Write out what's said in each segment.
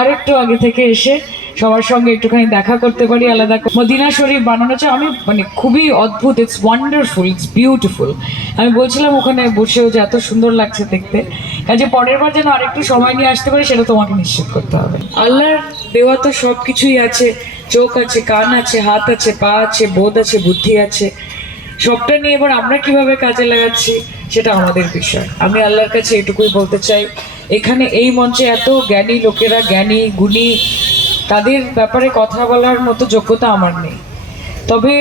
আরেকটু আগে থেকে এসে সবার সঙ্গে একটুখানি দেখা করতে পারি, আলাদা মদিনা শরীফ বানানো চাই আমি মানে খুবই অদ্ভুত ইটস ওয়ান্ডারফুল ইটস বিউটিফুল আমি বলছিলাম ওখানে বসেও যে এত সুন্দর লাগছে দেখতে। কাজে পরের বার যেন আরেকটু সময় নিয়ে আসতে পারি, সেটা তোমাকে নিশ্চিত করতে হবে। আল্লাহর দেওয়া তো সব কিছুই আছে, চোখ আছে, কান আছে, হাত আছে, পা আছে, বোধ আছে, বুদ্ধি আছে। সবটা নিয়ে এবার আমরা কীভাবে কাজে লাগাচ্ছি, সেটা আমাদের বিষয়। আমি আল্লাহর কাছে এটুকুই বলতে চাই। এখানে এই মঞ্চে এত জ্ঞানী লোকেরা, জ্ঞানী, গুণী, তাদের ব্যাপারে কথা বলার মতো যোগ্যতা আমার নেই। তবে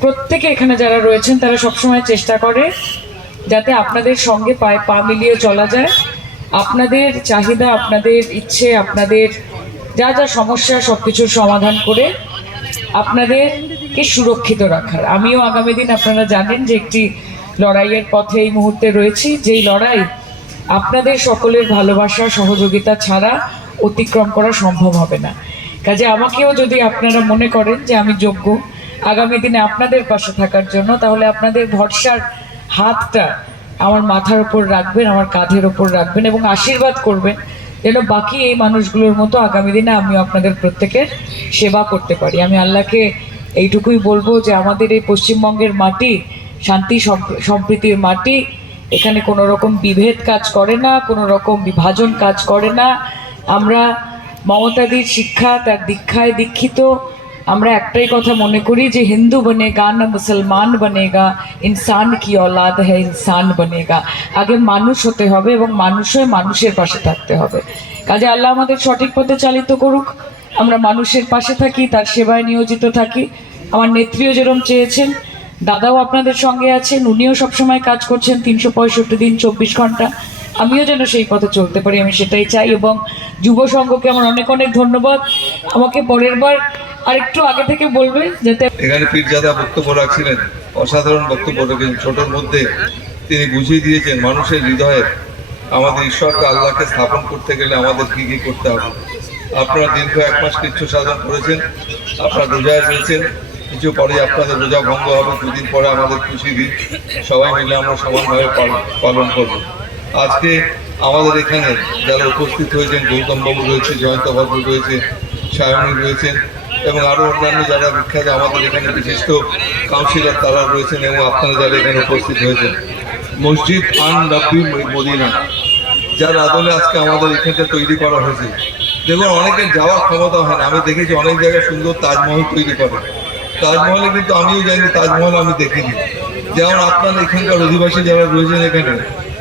প্রত্যেকে এখানে যারা রয়েছেন, তারা সবসময় চেষ্টা করে যাতে আপনাদের সঙ্গে পায়ে পা মিলিয়ে চলা যায়। আপনাদের চাহিদা, আপনাদের ইচ্ছে, আপনাদের যা যা সমস্যা সব কিছুর সমাধান করে আপনাদেরকে সুরক্ষিত রাখার। আমিও আগামী দিন আপনারা জানেন যে একটি লড়াইয়ের পথে এই মুহূর্তে রয়েছি। যেই লড়াই আপনাদের সকলের ভালোবাসা, সহযোগিতা ছাড়া অতিক্রম করা সম্ভব হবে না। কাজে আমাকেও যদি আপনারা মনে করেন যে আমি যোগ্য, আগামী দিনে আপনাদের পাশে থাকার জন্য, তাহলে আপনাদের ভরসার হাতটা আমার মাথার ওপর রাখবেন, আমার কাঁধের ওপর রাখবেন এবং আশীর্বাদ করবেন যেন বাকি এই মানুষগুলোর মতো আগামী দিনে আমি আপনাদের প্রত্যেকের সেবা করতে পারি। আমি আল্লাহকে এইটুকুই বলব যে আমাদের এই পশ্চিমবঙ্গের মাটি শান্তি সম্প্রীতির মাটি এখানে কোনো রকম বিভেদ কাজ করে না, কোনো রকম বিভাজন কাজ করে না। আমরা মমতাদির শিক্ষা তার দীক্ষায় দীক্ষিত। আমরা একটাই কথা মনে করি যে হিন্দু বনেগা না মুসলমান বনেগা, ইনসান কি অলাদ হ্যাঁ ইনসান বনেগা। আগে মানুষ হতে হবে এবং মানুষ হয়ে মানুষের পাশে থাকতে হবে। কাজে আল্লাহ আমাদের সঠিক পথে চালিত করুক। আমরা মানুষের পাশে থাকি, তার সেবায় নিয়োজিত থাকি। আমার নেত্রীও যেরকম চেয়েছেন দাদাও আপনাদের সঙ্গে আছেন, উনিও সবসময় কাজ করছেন, তিনশো পঁয়ষট্টি দিন, চব্বিশ ঘণ্টা। আমিও যেন সেই পথে চলতে পারি, আমি সেটাই চাই এবং যুব সংঘকে আমার অনেক অনেক ধন্যবাদ। আমাকে পরের বার আরেকটু আগে থেকে বলবে যাতে এখানে পীরজাদা বক্তব্য রাখছিলেন, অসাধারণ বক্তব্য রেখেছেন, ছোটোর মধ্যে তিনি বুঝিয়ে দিয়েছেন মানুষের হৃদয়ে আমাদের ঈশ্বরকে আল্লাহকে স্থাপন করতে গেলে আমাদের কী কি করতে হবে। আপনারা দীর্ঘ এক মাস কিচ্ছু সাধন করেছেন, আপনারা রোজায় রয়েছেন কিছু পরে আপনাদের রোজা ভঙ্গ হবে, দুদিন পরে আমাদের খুশি দিন। সবাই মিলে আমরা সমানভাবে পালন করব। আজকে আমাদের এখানে যারা উপস্থিত হয়েছেন, গৌতম বাবু রয়েছে, জয়ন্ত বাবু রয়েছে, সায়নী রয়েছেন, এবং আরও অন্যান্য যারা বিখ্যাত আমাদের এখানে বিশিষ্ট কাউন্সিলর তারা রয়েছেন এবং আপনারা যারা এখানে উপস্থিত হয়েছেন। মসজিদ আন নব্বী মদিনা, যার আদলে আজকে আমাদের এখানটা তৈরি করা হয়েছে। দেখুন, অনেকের যাওয়ার ক্ষমতা হয় না। আমি দেখেছি অনেক জায়গায় সুন্দর তাজমহল তৈরি করে। তাজমহলে কিন্তু আমিও যাইনি, তাজমহল আমি দেখিনি। যেমন আপনার এখানকার অধিবাসী যারা রয়েছেন এখানে,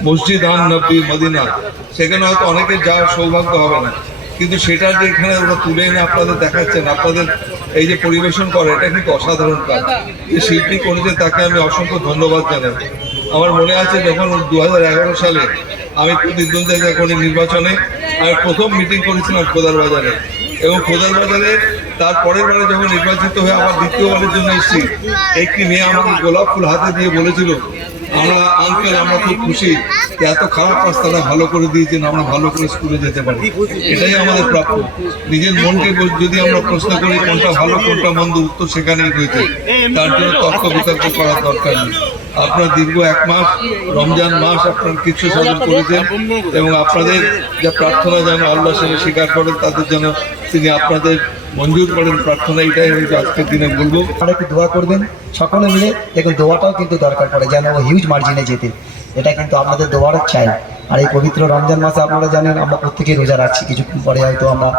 মসজিদ আন নব্বী মদিনা, সেখানে হয়তো অনেকের যাওয়ার সৌভাগ্য হবে না। কিন্তু সেটা যে এখানে ওরা তুলে এনে আপনাদের দেখাচ্ছেন, আপনাদের এই যে পরিবেশন করে, এটা কিন্তু অসাধারণ কাজ। যে শিল্পী করেছে, তাকে আমি অসংখ্য ধন্যবাদ জানাই। আমার মনে আছে যখন দু হাজার এগারো সালে আমি প্রতিদ্বন্দ্বিতা করি নির্বাচনে আমি প্রথম মিটিং করেছিলাম খোদার বাজারে। এবং খোদার বাজারে তার পরের বারে যখন নির্বাচিত হয়ে আবার দ্বিতীয়বারের জন্য এসেছি, একটি মেয়ে আমাকে গোলাপ ফুল হাতে দিয়ে বলেছিল, আমরা আঙ্কেল আমরা খুব খুশি এত খারাপ রাস্তাটা ভালো করে দিয়েছেন, আমরা ভালো করে স্কুলে যেতে পারি। এটাই আমাদের প্রাপ্য। নিজের মনকে যদি আমরা প্রশ্ন করি, কোনটা ভালো, কোনটা মন্দ, উত্তর সেখানেই রয়েছে। তার জন্য তর্ক বিতর্ক করার দরকার নেই। আপনার দীর্ঘ এক মাস, রমজান মাস, আপনার কিছু সাধন করেছেন এবং আপনাদের যা প্রার্থনা যেন আল্লাহ সেটা স্বীকার করেন, তাদের জন্য তিনি আপনাদের মঞ্জুর করেন প্রার্থনা, এটাই আমি আজকের দিনে বলব। আপনারা একটু দোয়া করবেন। সকলে মিলে দেখুন, দোয়াটাও কিন্তু দরকার পড়ে, যেন ও হিউজ মার্জিনে যেতে এটা কিন্তু আপনাদের দোয়ারও চাই। আর এই পবিত্র রমজান মাসে আপনারা জানেন, আমরা প্রত্যেকেই রোজা রাখছি। কিছুক্ষণ পরে হয়তো আমরা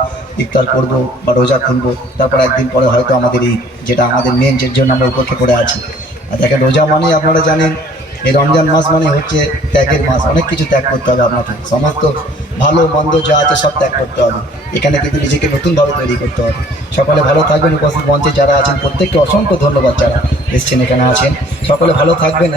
ইফতার করব বা রোজা খুলবো। তারপর একদিন পরে হয়তো আমাদের এই যেটা আমাদের মেন যে জন্য আমরা উপেক্ষা করে আছি। আর দেখেন, রোজা মানে আপনারা জানেন, এই রমজান মাস মানে হচ্ছে ত্যাগের মাস। অনেক কিছু ত্যাগ করতে হবে আপনাকে। সমস্ত ভালো, মন্দ যা আছে সব ত্যাগ করতে হবে। এখানে কিন্তু নিজেকে নতুনভাবে তৈরি করতে হবে। সকলে ভালো থাকবেন উপস্থিত মঞ্চে যারা আছেন, প্রত্যেককে অসংখ্য ধন্যবাদ যারা এসছেন, এখানে আছেন। সকলে ভালো থাকবেন।